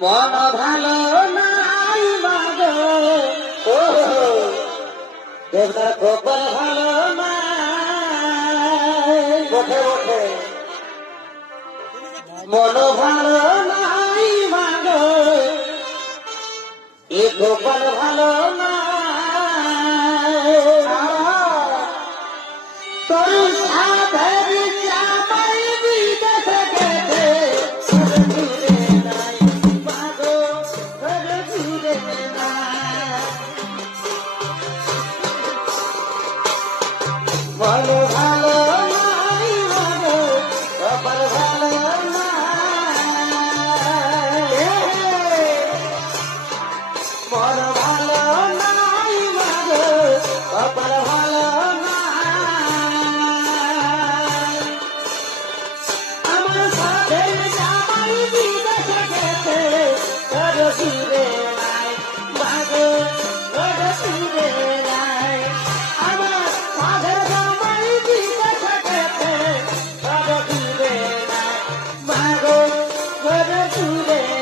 মন ভালো নাই মাগো দেবদার কপাল ভালো নাই ওঠে ওঠে মন ভালো নাই মাগো এ কপাল ভালো নাই তোর সাধের জামাই বিদেশে গেছে ভালো ভালো নাই ভালো কপাল ভালো নাই মন ভালো নাই ভালো কপাল ভালো নাই আমার সাথে জামাই বিদেশে গেছে তোর ফিরে নাই ভাগো তোর ফিরে নাই আমার সাথে Bye.